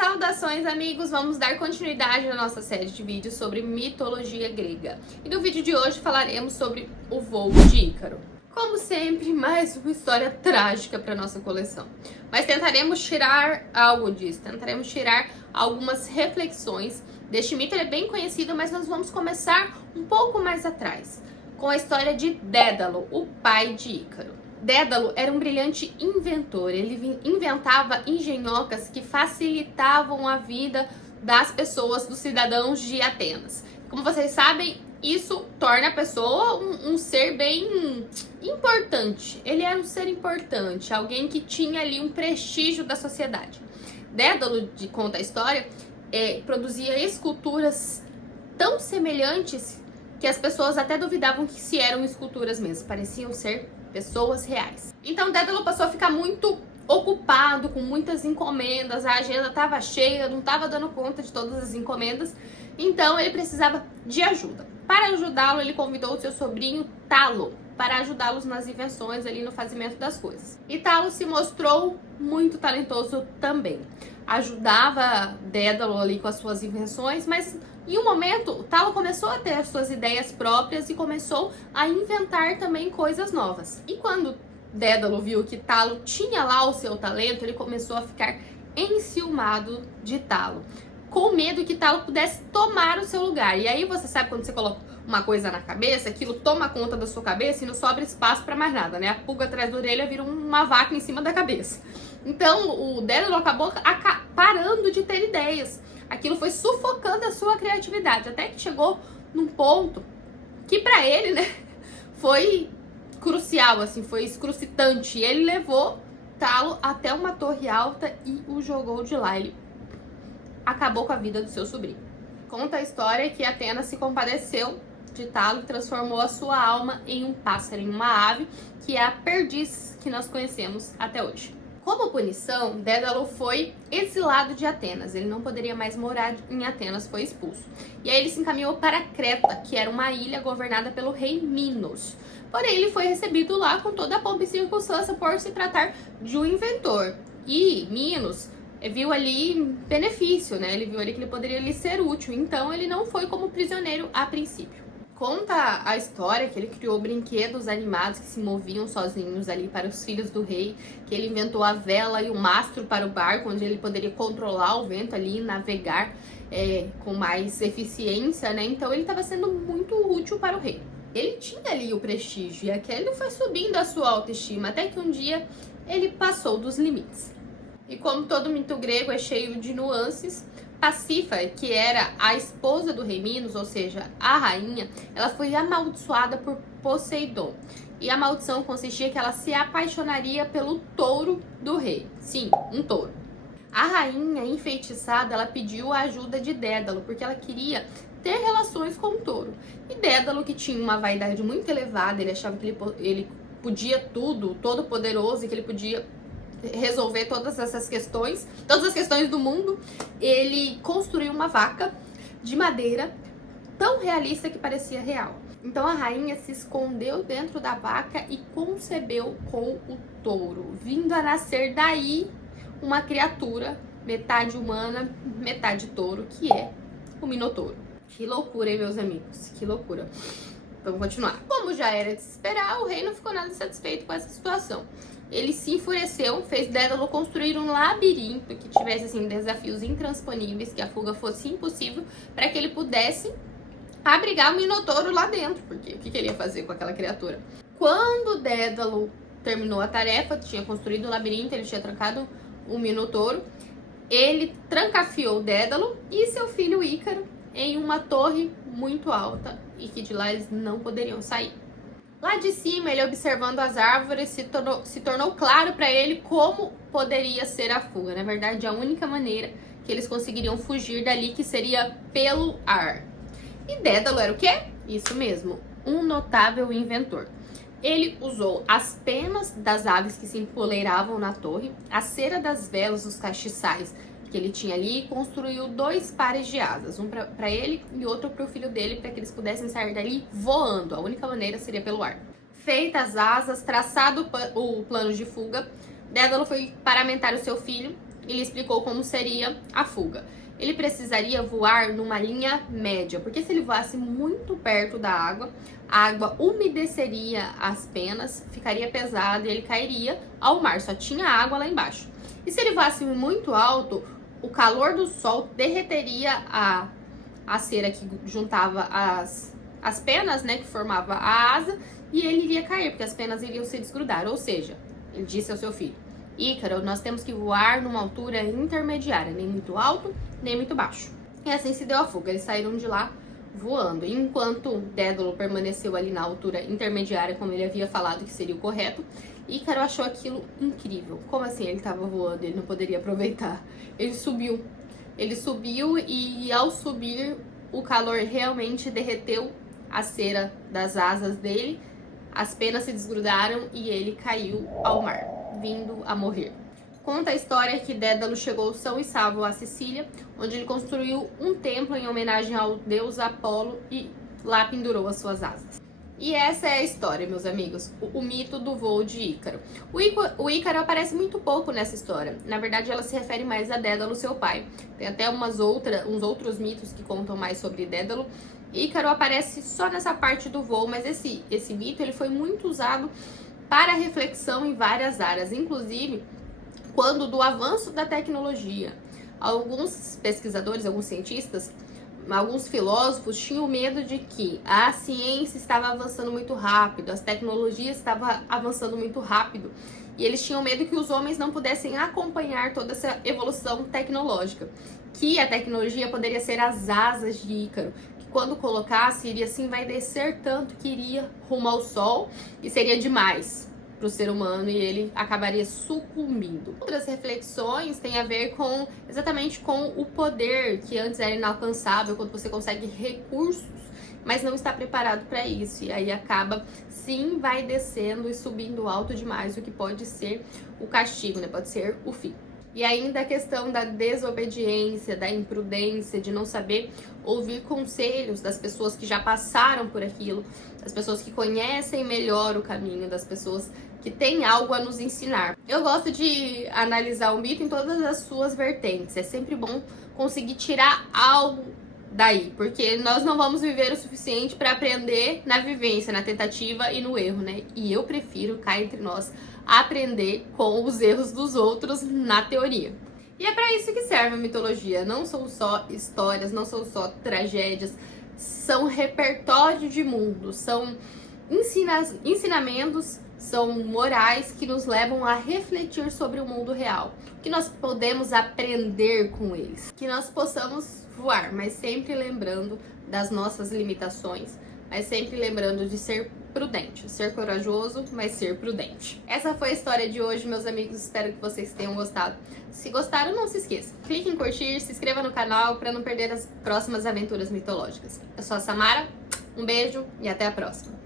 Saudações, amigos! Vamos dar continuidade à nossa série de vídeos sobre mitologia grega. E no vídeo de hoje falaremos sobre o voo de Ícaro. Como sempre, mais uma história trágica para nossa coleção. Mas tentaremos tirar algo disso, tentaremos tirar algumas reflexões. Deste mito ele é bem conhecido, mas nós vamos começar um pouco mais atrás, com a história de Dédalo, o pai de Ícaro. Dédalo era um brilhante inventor, ele inventava engenhocas que facilitavam a vida das pessoas, dos cidadãos de Atenas. Como vocês sabem, isso torna a pessoa um ser bem importante. Ele era um ser importante, alguém que tinha ali um prestígio da sociedade. Dédalo, conta a história, produzia esculturas tão semelhantes que as pessoas até duvidavam que se eram esculturas mesmo, pareciam ser pessoas reais. Então Dédalo passou a ficar muito ocupado, com muitas encomendas, a agenda estava cheia, não estava dando conta de todas as encomendas, então ele precisava de ajuda. Para ajudá-lo, ele convidou o seu sobrinho Talo para ajudá-los nas invenções ali no fazimento das coisas. E Talo se mostrou muito talentoso também. Ajudava Dédalo ali com as suas invenções, mas em um momento Talo começou a ter as suas ideias próprias e começou a inventar também coisas novas. E quando Dédalo viu que Talo tinha lá o seu talento, ele começou a ficar enciumado de Talo, com medo que Talo pudesse tomar o seu lugar. E aí você sabe quando você coloca uma coisa na cabeça, aquilo toma conta da sua cabeça e não sobra espaço para mais nada, né? A pulga atrás da orelha vira uma vaca em cima da cabeça. Então o Dédalo acabou parando de ter ideias. Aquilo foi sufocando a sua criatividade, até que chegou num ponto que para ele, né, foi crucial, assim, foi excrucitante. Ele levou Talo até uma torre alta e o jogou de lá. Ele acabou com a vida do seu sobrinho. Conta a história que Atenas se compadeceu de Talo e transformou a sua alma em um pássaro, em uma ave, que é a perdiz que nós conhecemos até hoje. Como punição, Dédalo foi exilado de Atenas. Ele não poderia mais morar em Atenas, foi expulso. E aí ele se encaminhou para Creta, que era uma ilha governada pelo rei Minos. Porém, ele foi recebido lá com toda a pompa e circunstância por se tratar de um inventor. E Minos viu ali benefício, né? Ele viu ali que ele poderia lhe ser útil. Então, ele não foi como prisioneiro a princípio. Conta a história que ele criou brinquedos animados que se moviam sozinhos ali para os filhos do rei, que ele inventou a vela e o mastro para o barco, onde ele poderia controlar o vento ali e navegar com mais eficiência, né? Então ele estava sendo muito útil para o rei. Ele tinha ali o prestígio e aquele foi subindo a sua autoestima, até que um dia ele passou dos limites. E como todo mito grego é cheio de nuances, Pasífae, que era a esposa do rei Minos, ou seja, a rainha, ela foi amaldiçoada por Poseidon. E a maldição consistia que ela se apaixonaria pelo touro do rei. Sim, um touro. A rainha, enfeitiçada, ela pediu a ajuda de Dédalo, porque ela queria ter relações com o touro. E Dédalo, que tinha uma vaidade muito elevada, ele achava que ele podia tudo, todo poderoso, e que ele podia resolver todas essas questões, todas as questões do mundo, ele construiu uma vaca de madeira tão realista que parecia real. Então a rainha se escondeu dentro da vaca e concebeu com o touro, vindo a nascer daí uma criatura, metade humana, metade touro, que é o Minotouro. Que loucura, hein, meus amigos? Que loucura. Vamos continuar. Como já era de se esperar, o rei não ficou nada satisfeito com essa situação. Ele se enfureceu, fez Dédalo construir um labirinto que tivesse assim desafios intransponíveis, que a fuga fosse impossível, para que ele pudesse abrigar o Minotouro lá dentro, porque o que ele ia fazer com aquela criatura? Quando Dédalo terminou a tarefa, tinha construído o labirinto, ele tinha trancado o Minotouro, ele trancafiou Dédalo e seu filho Ícaro em uma torre muito alta e que de lá eles não poderiam sair. Lá de cima, ele observando as árvores, se tornou claro para ele como poderia ser a fuga. Na verdade, a única maneira que eles conseguiriam fugir dali, que seria pelo ar. E Dédalo era o quê? Isso mesmo, um notável inventor. Ele usou as penas das aves que se empoleiravam na torre, a cera das velas, os castiçais que ele tinha ali, e construiu 2 pares de asas, um para ele e outro para o filho dele, para que eles pudessem sair dali voando. A única maneira seria pelo ar. Feitas as asas, traçado o plano de fuga, Dédalo foi paramentar o seu filho ele explicou como seria a fuga. Ele precisaria voar numa linha média, porque se ele voasse muito perto da água, a água umedeceria as penas, ficaria pesada e ele cairia ao mar, só tinha água lá embaixo. E se ele voasse muito alto, o calor do sol derreteria a cera que juntava as penas, né, que formava a asa, e ele iria cair, porque as penas iriam se desgrudar. Ou seja, ele disse ao seu filho: Ícaro, nós temos que voar numa altura intermediária, nem muito alto, nem muito baixo. E assim se deu a fuga, eles saíram de lá voando. E enquanto Dédalo permaneceu ali na altura intermediária, como ele havia falado que seria o correto, Ícaro achou aquilo incrível. Como assim ele estava voando e ele não poderia aproveitar? Ele subiu e ao subir o calor realmente derreteu a cera das asas dele, as penas se desgrudaram e ele caiu ao mar, vindo a morrer. Conta a história que Dédalo chegou são e salvo a Sicília, onde ele construiu um templo em homenagem ao deus Apolo e lá pendurou as suas asas. E essa é a história, meus amigos, o mito do voo de Ícaro. O Ícaro aparece muito pouco nessa história. Na verdade, ela se refere mais a Dédalo, seu pai. Tem até uns outros mitos que contam mais sobre Dédalo. Ícaro aparece só nessa parte do voo, mas esse mito ele foi muito usado para reflexão em várias áreas, inclusive quando do avanço da tecnologia. Alguns pesquisadores, alguns cientistas, alguns filósofos tinham medo de que a ciência estava avançando muito rápido, as tecnologias estavam avançando muito rápido, e eles tinham medo que os homens não pudessem acompanhar toda essa evolução tecnológica, que a tecnologia poderia ser as asas de Ícaro, que quando colocasse iria se envaidecer tanto que iria rumo ao sol e seria demais para o ser humano e ele acabaria sucumbindo. Outras reflexões têm a ver exatamente com o poder que antes era inalcançável, quando você consegue recursos, mas não está preparado para isso, e aí acaba sim vai descendo e subindo alto demais, o que pode ser o castigo, né? Pode ser o fim. E ainda a questão da desobediência, da imprudência, de não saber ouvir conselhos das pessoas que já passaram por aquilo, das pessoas que conhecem melhor o caminho, das pessoas que têm algo a nos ensinar. Eu gosto de analisar o mito em todas as suas vertentes. É sempre bom conseguir tirar algo daí, porque nós não vamos viver o suficiente para aprender na vivência, na tentativa e no erro, né? E eu prefiro, cá entre nós, aprender com os erros dos outros na teoria. E é para isso que serve a mitologia. Não são só histórias, não são só tragédias, são repertório de mundo, são ensinamentos, são morais que nos levam a refletir sobre o mundo real. Que nós podemos aprender com eles, que nós possamos voar, mas sempre lembrando das nossas limitações, mas sempre lembrando de ser prudente, ser corajoso, mas ser prudente. Essa foi a história de hoje, meus amigos, espero que vocês tenham gostado. Se gostaram, não se esqueça, clique em curtir, se inscreva no canal para não perder as próximas aventuras mitológicas. Eu sou a Samara, um beijo e até a próxima.